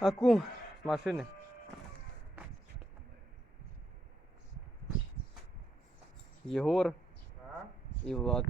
Акум з машини. Єгор і Влад.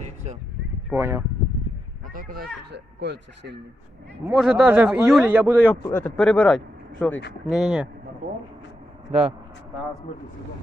И все. Понял. А то оказалось, что кольца сильные. Може даже в июле я буду його перебирати. Що? Ні-ні-ні. Мотор? Да. Да, в смысле, сезон.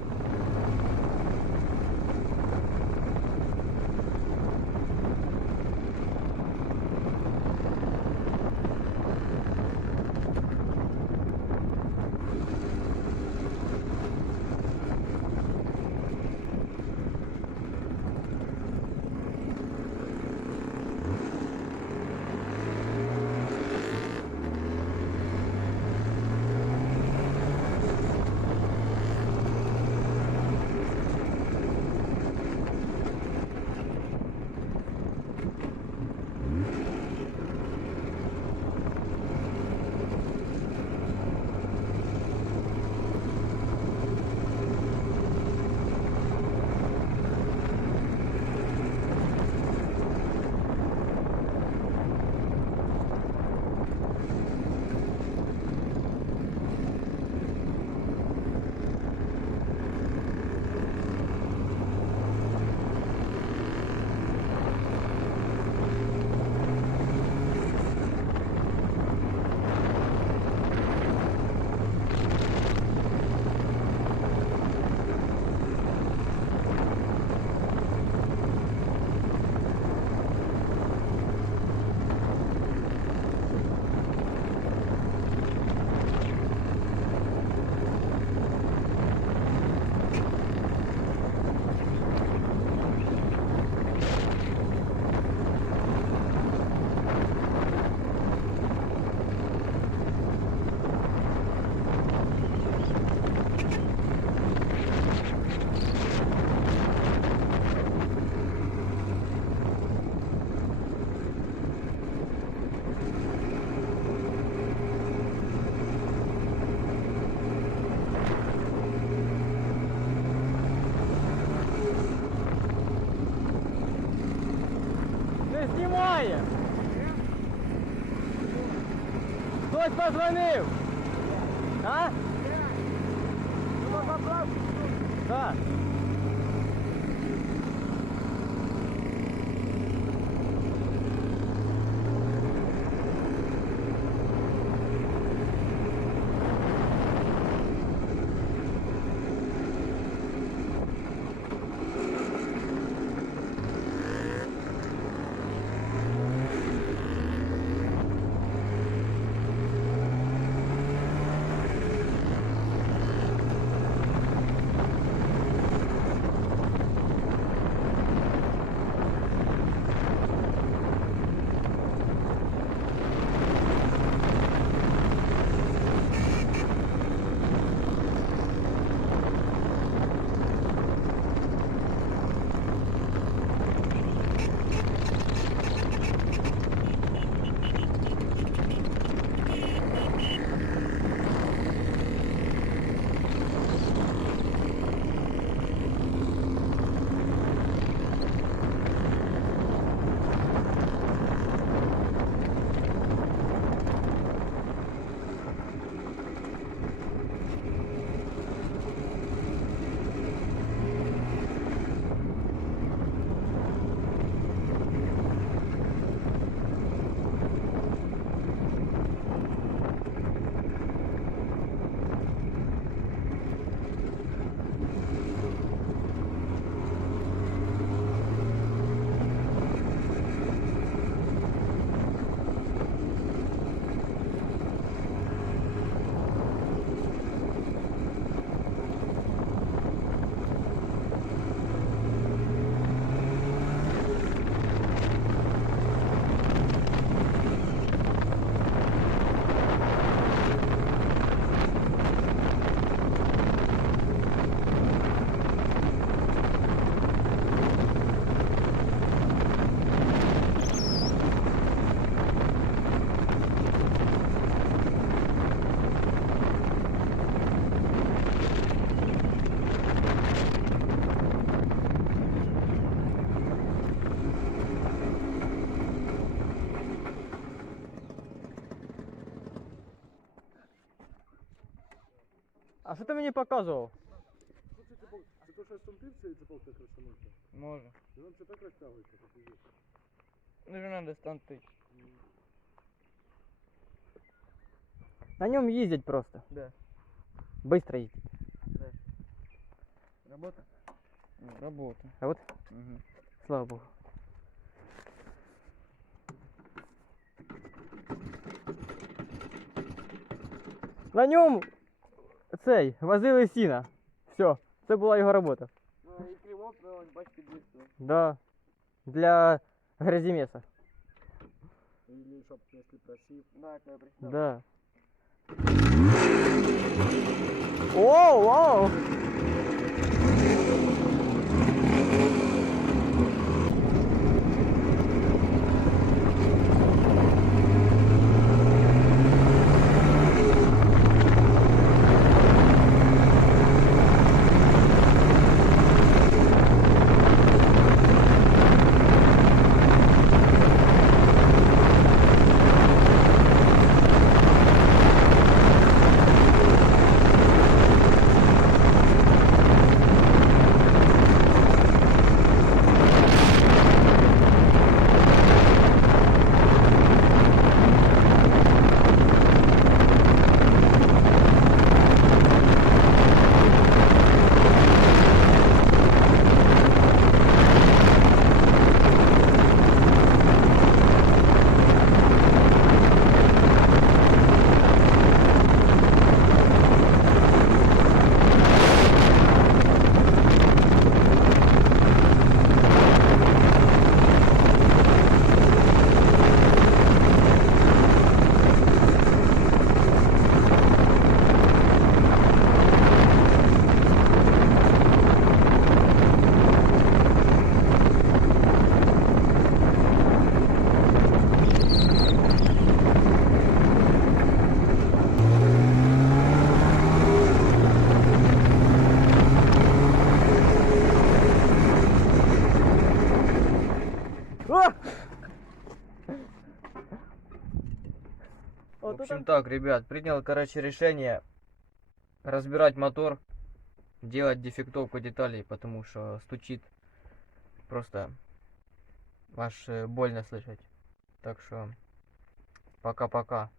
Не знімає! Хтось позвонив! А? Так. А що ти мені показував? Чи то щось тумпівся і цепок так розтягнувся? Може. І вам це так розтягується, так і є. Ну вже надо стантить. На ньому їздять просто. Да. Быстро їздять. Работа? Работа. А от, Угу. слава Богу. На ньому цей, возили сіна. Все, це була його робота. Ну і криво, он бачки 200. Да. Для грязімеса. Или щоб, якщо просив. Да, когда пришел. Да. Оу, вау! В общем так, ребят, принял, короче, решение разбирать мотор, делать дефектовку деталей, потому что стучит просто аж больно слышать. Так что пока-пока.